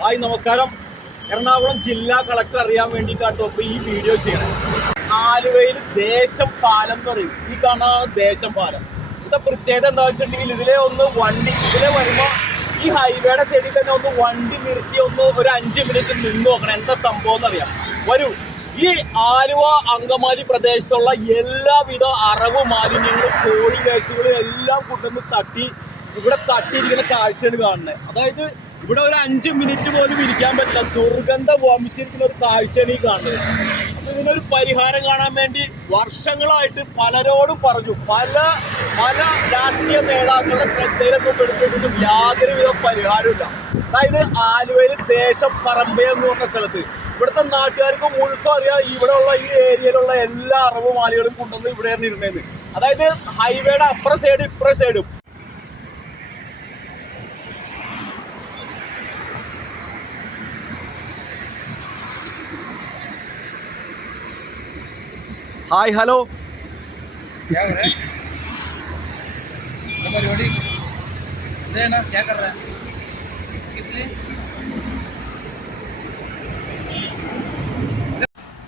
Hi നമസ്കാരം. എറണാകുളം ജില്ലാ collector അറിയാൻ വേണ്ടിയിട്ടാണ് ഇപ്പോൾ ഈ വീഡിയോ ചെയ്യണത്. ആലുവയിൽ ദേശം പാലം എന്ന് പറയും. ഈ കാണാൻ ദേശം പാലം. ഇതാ പ്രത്യേകത എന്താ വെച്ചിട്ടുണ്ടെങ്കിൽ ഇതിലെ ഒന്ന് വണ്ടി ഇതിലെ വരുമ്പോൾ ഈ ഹൈവേയുടെ സൈഡിൽ തന്നെ ഒന്ന് വണ്ടി നിർത്തി ഒന്ന് ഒരു അഞ്ച് മിനിറ്റ് നിന്ന് നോക്കണം. എന്താ സംഭവം എന്നറിയാം. വരൂ. ഈ ആലുവ അങ്കമാലി പ്രദേശത്തുള്ള എല്ലാവിധ അറവ് മാലിന്യങ്ങളും കോഴി വേസ്റ്റുകളും എല്ലാം കൊണ്ടുവന്ന് തട്ടി ഇവിടെ തട്ടിയിരിക്കുന്ന കാഴ്ചയാണ് കാണുന്നത്. അതായത് ഇവിടെ ഒരു അഞ്ച് മിനിറ്റ് പോലും ഇരിക്കാൻ പറ്റില്ല. ദുർഗന്ധം വമിച്ചിരിക്കുന്ന ഒരു കാഴ്ചയാണ് ഈ കാണുന്നത്. അപ്പൊ ഇതിനൊരു പരിഹാരം കാണാൻ വേണ്ടി വർഷങ്ങളായിട്ട് പലരോടും പറഞ്ഞു. പല പല രാഷ്ട്രീയ നേതാക്കളുടെ ശ്രദ്ധയിലൊക്കെ പെടുത്തിയിട്ടും യാതൊരുവിധ പരിഹാരമില്ല അതായത് ആലുവയിൽ ദേശം പറമ്പ എന്ന് പറഞ്ഞ സ്ഥലത്ത്. ഇവിടുത്തെ നാട്ടുകാർക്ക് മുഴുക്കം അറിയാം ഇവിടെ ഉള്ള ഈ ഏരിയയിലുള്ള എല്ലാ അറവ് മാലികളും കൊണ്ടുവന്ന് ഇവിടെയാണ് ഇരുന്നേന്ന്. അതായത് ഹൈവേയുടെ അപ്പുറ സൈഡ് ഇപ്പുറ സൈഡും ഹായ് ഹലോ.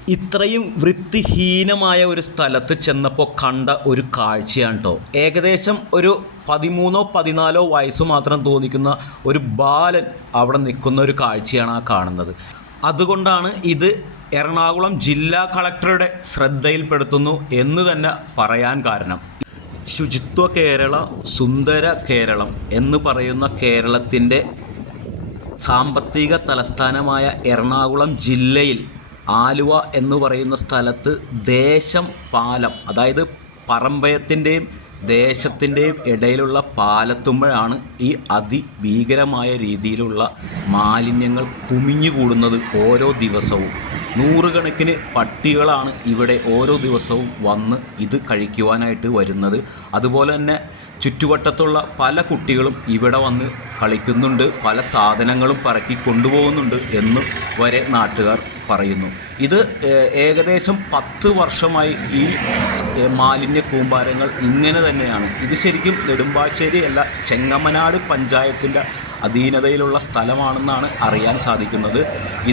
ഇത്രയും വൃത്തിഹീനമായ ഒരു സ്ഥലത്ത് ചെന്നപ്പോൾ കണ്ട ഒരു കാഴ്ചയാണ് കേട്ടോ ഏകദേശം ഒരു പതിമൂന്നോ പതിനാലോ വയസ്സ് മാത്രം തോന്നിക്കുന്ന ഒരു ബാലൻ അവിടെ നിൽക്കുന്ന ഒരു കാഴ്ചയാണ് ആ കാണുന്നത്. അതുകൊണ്ടാണ് ഇത് എറണാകുളം ജില്ലാ കളക്ടറുടെ ശ്രദ്ധയിൽപ്പെടുത്തുന്നു എന്ന് തന്നെ പറയാൻ കാരണം. ശുചിത്വ കേരള സുന്ദര കേരളം എന്ന് പറയുന്ന കേരളത്തിന്റെ സാമ്പത്തിക തലസ്ഥാനമായ എറണാകുളം ജില്ലയിൽ ആലുവ എന്ന് പറയുന്ന സ്ഥലത്ത് ദേശം പാലം അതായത് പറമ്പയത്തിന്റെയും ദേശത്തിന്റെയും ഇടയിലുള്ള പാലത്തുമ്പോഴാണ് ഈ അതിഭീകരമായ രീതിയിലുള്ള മാലിന്യങ്ങൾ കുമിഞ്ഞുകൂടുന്നത് ഓരോ ദിവസവും. നൂറുകണക്കിന് പട്ടികളാണ് ഇവിടെ ഓരോ ദിവസവും വന്ന് ഇത് കഴിക്കുവാനായിട്ട് വരുന്നത്. അതുപോലെ തന്നെ ചുറ്റുവട്ടത്തുള്ള പല കുട്ടികളും ഇവിടെ വന്ന് കളിക്കുന്നുണ്ട്. പല സാധനങ്ങളും പറക്കി കൊണ്ടുപോകുന്നുണ്ട് എന്നും വരെ നാട്ടുകാർ പറയുന്നു. ഇത് ഏകദേശം പത്ത് വർഷമായി ഈ മാലിന്യ കൂമ്പാരങ്ങൾ ഇങ്ങനെ തന്നെയാണ്. ഇത് ശരിക്കും നെടുമ്പാശ്ശേരി അല്ല ചെങ്ങമനാട് പഞ്ചായത്തിന്റെ അധീനതയിലുള്ള സ്ഥലമാണെന്നാണ് അറിയാൻ സാധിക്കുന്നത്.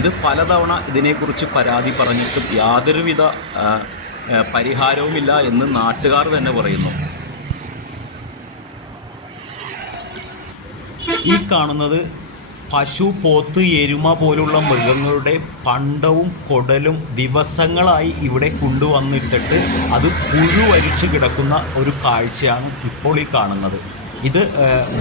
ഇത് പലതവണ ഇതിനെക്കുറിച്ച് പരാതി പറഞ്ഞിട്ടും യാതൊരുവിധ പരിഹാരവുമില്ല എന്ന് നാട്ടുകാർ തന്നെ പറയുന്നു. ഈ കാണുന്നത് പശു പോത്ത് എരുമ പോലുള്ള മൃഗങ്ങളുടെ പണ്ടവും കൊടലും ദിവസങ്ങളായി ഇവിടെ കൊണ്ടുവന്നിട്ടിട്ട് അത് പുഴുവരിച്ചു കിടക്കുന്ന ഒരു കാഴ്ചയാണ് ഇപ്പോൾ ഈ കാണുന്നത്. ഇത്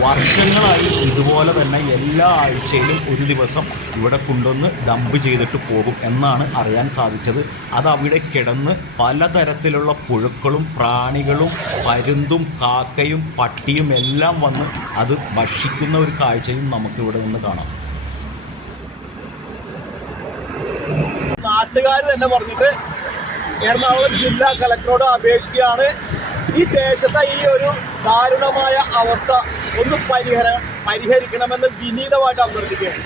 വർഷങ്ങളായി ഇതുപോലെ തന്നെ എല്ലാ ആഴ്ചയിലും ഒരു ദിവസം ഇവിടെ കൊണ്ടുവന്ന് ഡംപ് ചെയ്തിട്ട് പോകും എന്നാണ് അറിയാൻ സാധിച്ചത്. അത് അവിടെ കിടന്ന് പലതരത്തിലുള്ള പുഴുക്കളും പ്രാണികളും പരുന്തും കാക്കയും പട്ടിയും എല്ലാം വന്ന് അത് ഭക്ഷിക്കുന്ന ഒരു കാഴ്ചയും നമുക്കിവിടെ നിന്ന് കാണാം. നാട്ടുകാർ തന്നെ പറഞ്ഞിട്ട് എറണാകുളം ജില്ലാ കളക്ടറോട് അപേക്ഷിക്കുകയാണ്. ഈ ദേശത്തെ ഈ ഒരു ദാരുണമായ അവസ്ഥ ഒന്ന് പരിഹര പരിഹരിക്കണമെന്ന് വിനീതമായിട്ട് അഭ്യർത്ഥിക്കുകയാണ്.